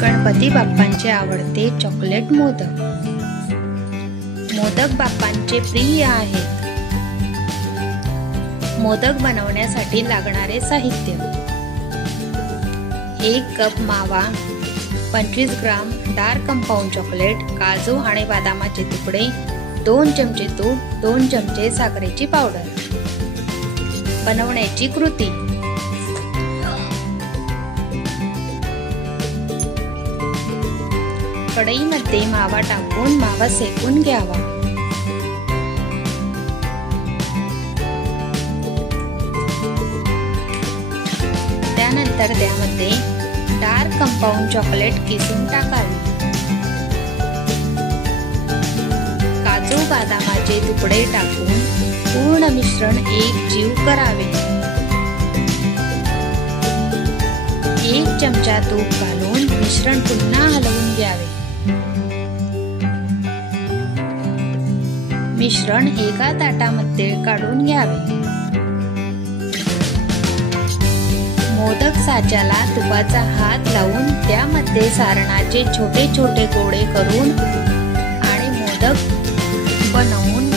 गणपती बाप्पांचे आवडते चॉकलेट मोदक। मोदक बाप्पांचे प्रिय आहेत। मोदक बनवण्यासाठी लागणारे साहित्य: 1 कप मावा, 25 ग्राम डार्क कंपाऊंड चॉकलेट, काजू आणि बदामाचे तुकडे, 2 चमचे तूप, 2 चमचे साखरेची पावडर। बनवण्याची कृती: कढईमध्ये मावा टाकून मावा शेकून घ्यावा। त्यानंतर त्यामध्ये डार्क कंपाऊंड चॉकलेट किसून टाकावे। काजू बदामाचे तुकडे टाकून पूर्ण मिश्रण एकजीव करावे। 1 चमचा तूप घालून मिश्रण पुन्हा हलवून घ्यावे। मिश्रण एका ताटामध्ये काढून घ्यावे। मोदक साच्याला तुपाचा हात लावून त्यामध्ये सारणाचे छोटे छोटे गोळे करून आणि मोदक बनवून